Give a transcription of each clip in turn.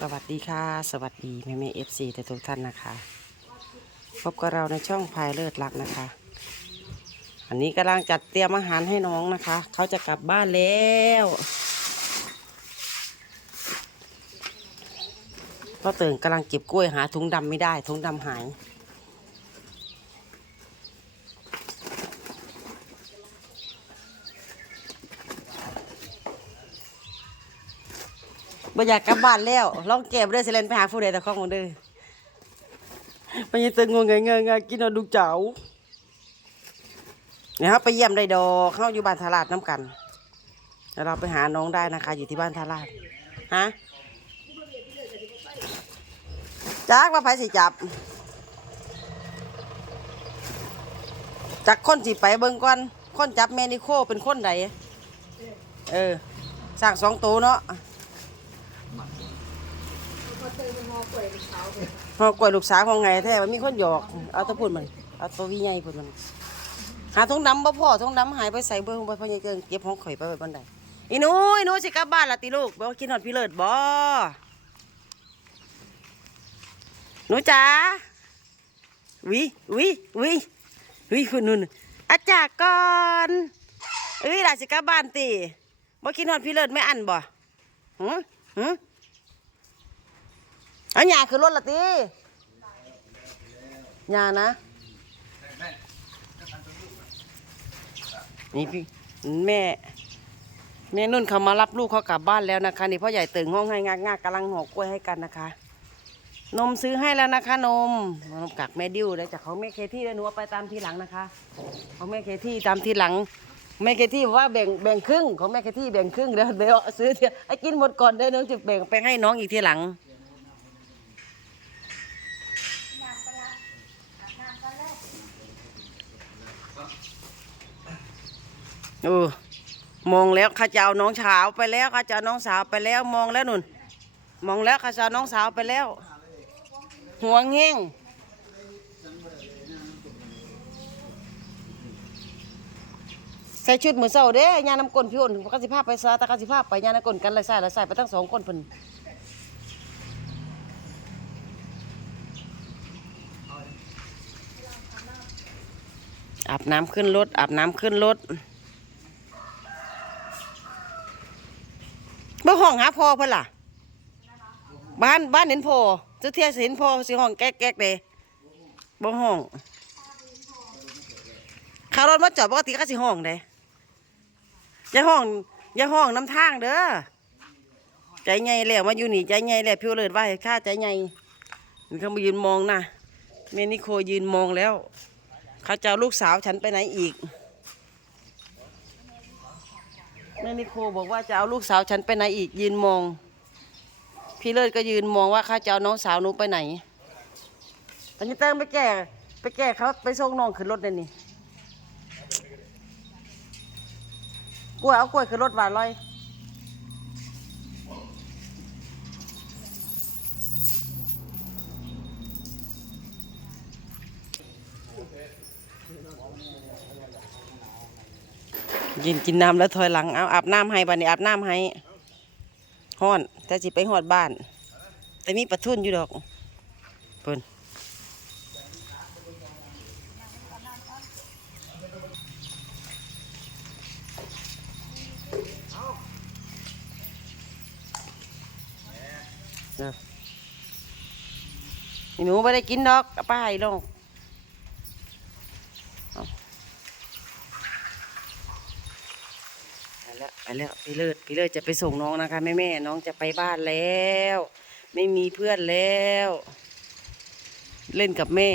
สวัสดีค่ะ สวัสดีแม่แม่เอฟซีทุกท่านนะคะ พบกับเราในช่องพายเลิศรักนะคะ อันนี้กำลังจัดเตรียมอาหารให้น้องนะคะ เขาจะกลับบ้านแล้วก็ตื่นกำลังเก็บกล้วยหาถุงดำไม่ได้ถุงดำหาย บ่อยากกลับบ้านแล้วลองเก็บเด้อสิเลนไปหาผู้ใดแต่ข้องมันเด้อไปยังตึงงงเงยเงยเงยกินเอาดูเจ้าเนี่ยครับไปเยี่ยมได้ดอกเข้าอยู่บ้านทาราดน้ำกันแล้วเราไปหาน้องได้นะคะ อยู่ที่บ้านทาราดฮะจักว่าไผสิจับจักคนสิไปเบิ่งก่อนคนจับแมนิโคเป็นคนใดเออสร้างสองตัวเนาะ พอกล้วยลูกสาวของไงแท้ว่ามีคนหยอก เอาตะพูดมันเอาตัววิใหญ่พูดมันหาทงดำบ่พ่อทงดำหายไปใส่เบิ้งไปพ่อใหญ่เกิงเก็บของข่อยไปไว้บนไดอีนูอีนูสิกลับบ้านละติลูกบอกว่กินหอดพี่เลิศบ่หนูจ๋าวิวิวิวิคุณนุ่นอาจารย์ก่อนเอ้ยล่ะสิกลับบ้านติบ่กินหอดพี่เลิศไม่อันบ่หือหือ อันหยาคือรถละตีหยานะนี่พี่แม่ แม่นุ่นเขามารับลูกเขากลับบ้านแล้วนะคะนี่พ่อใหญ่ตึงห้องให้งากงากกำลังหอกล้วยให้กันนะคะ นมซื้อให้แล้วนะคะ นมนมกักแม่ดิ้วแล้จากเขาแม่เคที่แล้วหนูเอาไปตามทีหลังนะคะเของแม่เคที่ตามทีหลังแม่เคที่บอกว่าแบ่งแบ่งครึ่งของแม่เคที่แบ่งครึ่งเดี๋ยวเดี๋ยวซื้อเดี๋ยวไอ้กินหมดก่อนเดี๋ยวน้องจะแบ่งไปให้น้องอีกทีหลัง เออมองแล้วข้าจะเอาน้องสาวไปแล้วข้าจะเอาน้องสาวไปแล้ว มองแล้วนุ่น มองแล้วข้าจะเอาน้องสาวไปแล้ว หัวเง่งใส่ชุดเหมือเศร้าเด้ยาน้ำก้นพี่อ้นกสิภาพไปซะตะกสิภาพไปยาน้ำก้นกันเลยใส่เลยใส่ไปทั้งสองคนเพิ่นอาบน้ำขึ้นรถอาบน้ำขึ้นรถ บ่ห้องหาพ่อเพิ่นล่ะ บ้านบ้านเห็นพ่อจุเทียสเห็นพ่อสิห้องแก๊กแก๊กเด้บ่ห้องขารถมาจอดปกติก็สิห้องเด้อย่าห้องอย่าห้องน้ำทางเด้อใจใหญ่แล้วมาอยู่นี่ใจใหญ่แล้วพี่เลิศว่าข้าใจใหญ่มันเขามายืนมองนะเมนิโคยืนมองแล้ว เขาจะลูกสาวฉันไปไหนอีก แม่นิโคบอกว่าจะเอาลูกสาวฉันไปไหนอีกยืนมอง พี่เลิศก็ยืนมองว่าเขาจะเอาน้องสาวหนูไปไหน ตอนนี้เติ้งไปแก่ไปแก่เขาไปส่งน้องขึ้นรถเลยนี่กล้วยเอากล้วยขึ้นรถหวานลอย ยินกินน้ำแล้วถอยหลังเอาอาบน้ำให้บัดนี้อาบน้ำให้ฮ้อนแต่สิไปหอดบ้าน แต่มีปลาทุนอยู่ดอกเพิ่นเด้ออีหนูไม่ได้กินดอกเอาไปให้ลงเอาไป แล้วพี่เลิศพี่เลิศจะไปส่งน้องนะคะแม่แม่น้องจะไปบ้านแล้ว ไม่มีเพื่อนแล้ว เล่นกับแม่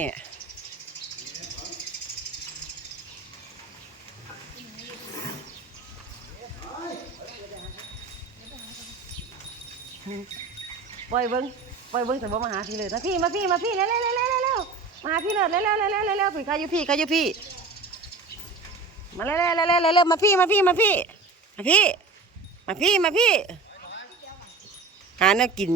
ปล่อยเบิ้งปล่อยเบิ้งแต่ว่ามาหาพี่เลยนะพี่มาพี่มาพี่เร็วเร็วเร็วเร็วเร็วมาพี่เลยเร็วเร็วเร็วเร็วเร็วเร็วพี่ใครอยู่พี่ใครอยู่พี่ มาเร็วเร็วเร็วเร็วมาพี่มาพี่มาพี่ มาพี่ มาพี่ มาพี่ หาเนื้อกิน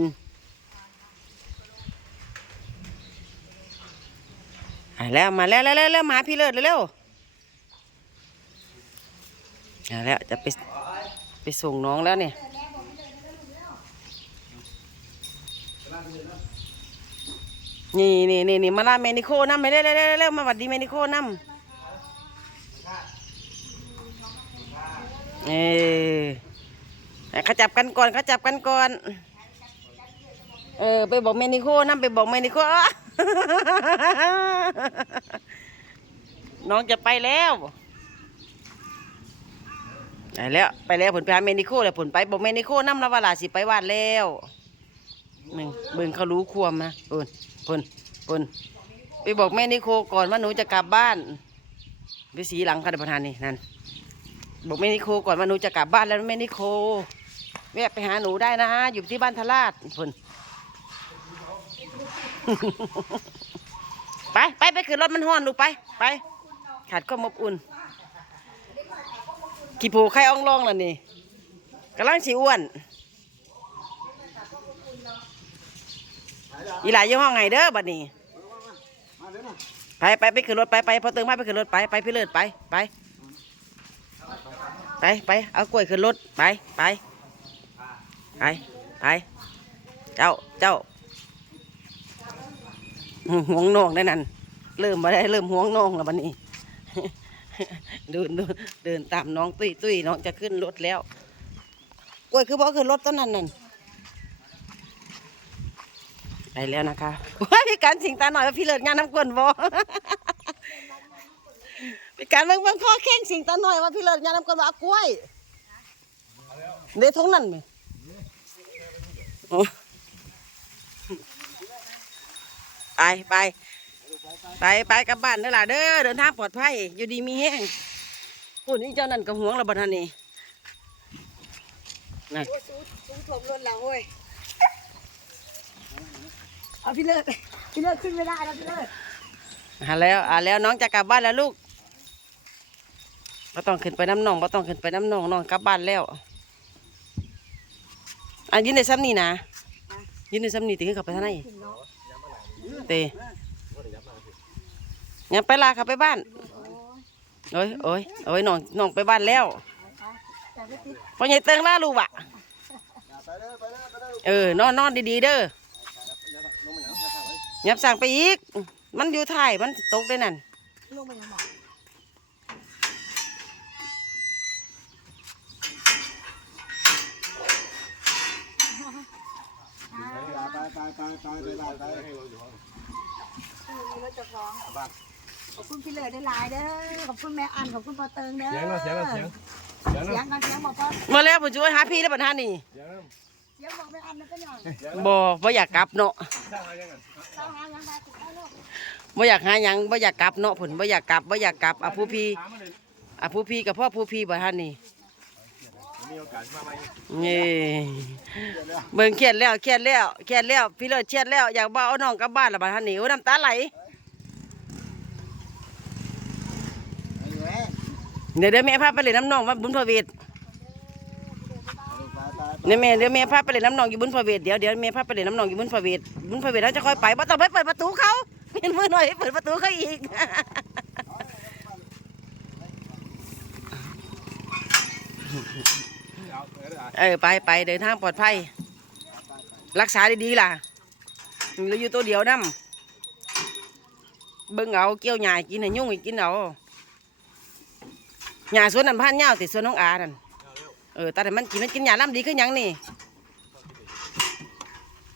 มาแล้วมาแล้วเร็วเร็วมาพี่เลิศเร็วเร็วมาแล้วจะไปไปส่งน้องแล้วเนี่ยนี่นี่นี่นี่มาลาเมนิโคน้ำไปเร็วเร็วเร็วเร็วมาหวัดดีเมนิโคน้ำ เออเขาจับกันก่อนเขาจับกันก่อน เออ ไปบอกเมนิโคน้ำไปบอกเมนิโคน้องจะไปแล้วไปแล้วไปแล้วผลไปหาเมนิโคแล้วผลไปบอกเมนิโคน้ำแล้วว่าหลาสิไปวาดแล้วหนึ่งเบิ่งเขารู้ความนะเพิ่นเพิ่นเพิ่นไปบอกแม่นิโคก่อนว่าหนูจะกลับบ้านไปสีหลังค่ะเดี๋ยวประธานนี่นั่น บอกแม่นิโคก่อนว่าหนูจะกลับบ้านแล้วแม่นิโคแวะไปหาหนูได้นะอยู่ที่บ้านทราชพิ่นไปไปไปขึ้นรถมันห้อนลูไปไป ขาดความบอุ่นกี่ผูไข่อ่องร่องล้วนี่กำลังสิอ้วนอีหลายยี่ห้อไงเด้อบัดนี้ ไปไปไปขึ้นรถไปไปพอเติมมาไปขึ้นรถไปไปพี่เลิศไปไป ไปไปเอากล้วยขึ้นรถไปไปไปไปเจ้าเจ้าห่วงน้องได้นั่นเริ่มมาได้เริ่มห่วงน้องแล้วบัดนี้เดินเดินเดินตามน้องตุ้ยตุ้ยน้องจะขึ้นรถแล้วกล้วยคือบอกขึ้นรถต้นนั้นนั่นไปแล้วนะคะว้าการสิงตาหน่อยว่าพี่เลิศงานน้ำกวนบอ การเบิ่งเบิ่งข้อแข้งสิงตาหน่อยว่าพี่เลิศงานน้ำกวนบเอากล้วยเดี๋ยวทงนั้นไหมโอ้ไปไปไปไปกลับบ้านเด้อล่ะเด้อเดินทางปลอดภัยอยู่ดีมีแห้งปุ่นนี่เจ้านั่นกับห่วงระบาดทันนี่นั่นซุ้มถมรถแล้วเว้ยเอาพี่เลิศพี่เลิศขึ้นไม่ได้แล้วพี่เลิศอ่าแล้วอ่าแล้วน้องจะกลับบ้านแล้วลูก บ่ต้องขึ้นไปน้ำหนองบ่ต้องขึ้นไปน้ำหนองน้องกลับบ้านแล้วอะยืนในซ้ำนี่นะยืนในซ้ำนี่ตีขึ้นขับไปทางไหนเนาะงั้นไปลาขับไปบ้านโอ้ยโอ้ยโอ้ยน้องน้องไปบ้านแล้วไม่ติดพ่อใหญ่เติงล่าลูกอะเออนอนนอนดีๆเด้อลงมาอย่างนี้ครับยับสั่งไปอีก มันอยู่ถ่ายมันตกได้นั่น ไปไปไปไปไปมีรถจะฟ้องขอบคุณพี่เลิศได้หลายเด้อขอบคุณแม่อันขอบคุณปอเติงเด้อเสียงเนาเสียงเนาเสียงเสียงเสียงกันเสียงบอกปอมาแล้วผมช่วยหาพี่แล้ปัญหานี่เสียงเนาเสียงบอกแม่อันแล้วก็หน่อยบ่บ่อยากกลับเนาะสร้างอะไรกันเจ้าหายังไงติดเอาลูกบ่อยากหาหยังบ่อยากกลับเนาะผลบ่อยากกลับบ่อยากกลับอะผู้พี่ถามมาเลยอะผู้พี่กับพ่อผู้พี่บ่ทันนี่ มีโอกาสมาไหมนี่เบิ่งเครียดแล้วเครียดแล้วเครียดแล้วพี่เลิศเครียดแล้วอยากบ่เอาน้องกลับบ้านแล้วบ่ทันนี่โอ้น้ำตาไหลเดี๋ยวเดี๋ยวแม่พาไปเล่นน้ำหนองว่าบุญพระเวทเดี๋ยวแม่เดี๋ยวแม่พาไปเล่นน้ำหนองอยู่บุญพระเวทเดี๋ยวเดี๋ยวแม่พาไปเล่นน้ำหนองอยู่บุญพระเวทบุญพระเวทเราจะค่อยไปบ่ต้องไปเปิดประตูเขาเห็นมือหน่อยเปิดประตูเขาอีก เออไปไปเดินทางปลอดภัย รักษาดีๆล่ะเหลือยู่ตัวเดียวนํเบิ่งเอาเกี่ยวหญ้ากินให้ยุ่งกินเอาหญ้าสวนนั้นพันยาติดสวนน้องอานั่นเออตาแต่มันกินมันกินหญ้าล่ำดีขึ้นยังนี่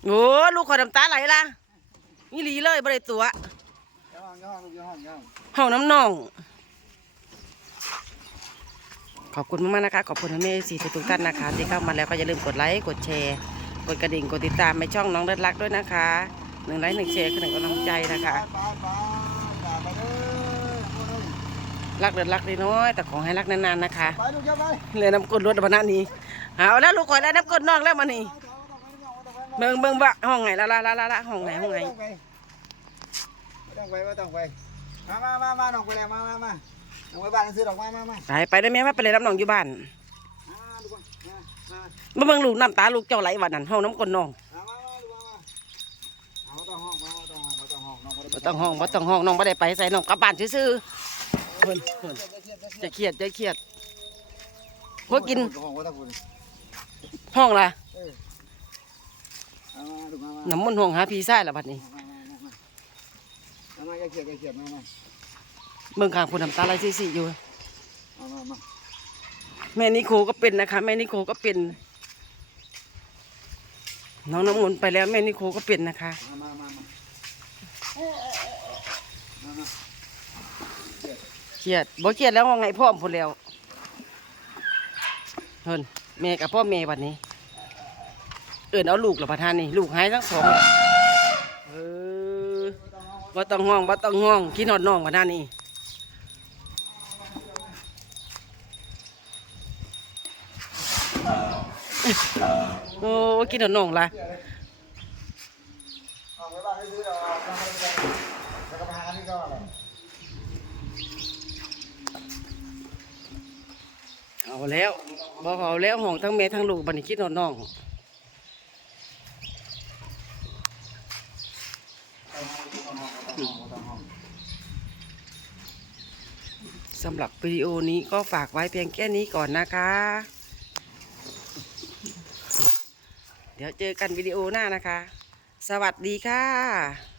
โอ้ลูกขอน้ำตาไหลละนี่ลีเลยบ่ได้ตัวห้องน้ำนอง ขอบคุณมากๆนะคะ ขอบคุณท่านแม่สีทุกท่านนะคะ ที่เข้ามาแล้วก็อย่าลืมกดไลค์กดแชร์กดกระดิ่งกดติดตามในช่องน้องเลิศรักด้วยนะคะหนึ่งไลค์หนึ่งแชร์คือหนึ่งกำลังใจนะคะไปไปไปเด้อรักเลิศรักน้อยแต่ขอให้รักนานๆนะคะเหลือน้ำกดรถบรรณานี้เอาแล้วลูกขอยได้น้ำกดนอกแล้วมานี่เบิ่งเบิ่งว่าห้องไหนละละละละห้องไหนห้องไหนไม่ต้องไปไม่ต้องไปมามามามาน้องไปแล้วมามามา น้องไปบ้านซื้อดอกไม้มามาไปไปได้ไหมว่าไปเลยน้ำหนองอยู่บ้านมาดูก่อนมามามาเบิ่งลูกน้ำตาลูกเจ้าไหลวันนั้นห้องน้ำกรดน้องมามามาดูมาเอาต้องห้องมาต้องห้องต้องห้องน้องบ่ต้องห้องบ่ต้องห้องน้องบ่ได้ไปใส่น้องกลับบ้านซื่อๆเพิ่นเพิ่นจะเครียดจะเครียดพวกกินห้องว่าต้องคุณห้องละเเอามาลูกมามาน้ำมันต์ห่วงหาพี่ชายละบัดนี้มามามามาเอามาอย่าเขียดอย่าเขียดมามา เบิ่งข้างผู้น้ำตาไหลซีๆอยู่เอามามาแม่นิโคก็เป็นนะคะ แม่นิโคก็เป็น น้องน้ำมนต์ไปแล้วแม่นิโคก็เป็นนะคะมามามามามามาเครียดบ่เครียดแล้วว่าไงพ่อมพูดแล้วเฮินแม่กับพ่อแม่บัดนี้ เอิ้นเอาลูกเหรอประธานนี่ลูกหายทั้งสองแล้วเออบ่ต้องห้องบ่ต้องห้องกินฮอดน้องประธานนี่ โอ้กินฮอดน้องละเอาแล้วก็มาหากันที่ก็อะไรเอาแล้วบ่เอาแล้วห้องทั้งแม่ทั้งลูกบัดนี้คิดฮอดน้องสำหรับวิดีโอนี้ก็ฝากไว้เพียงแค่นี้ก่อนนะคะ เดี๋ยวเจอกันวิดีโอหน้านะคะ สวัสดีค่ะ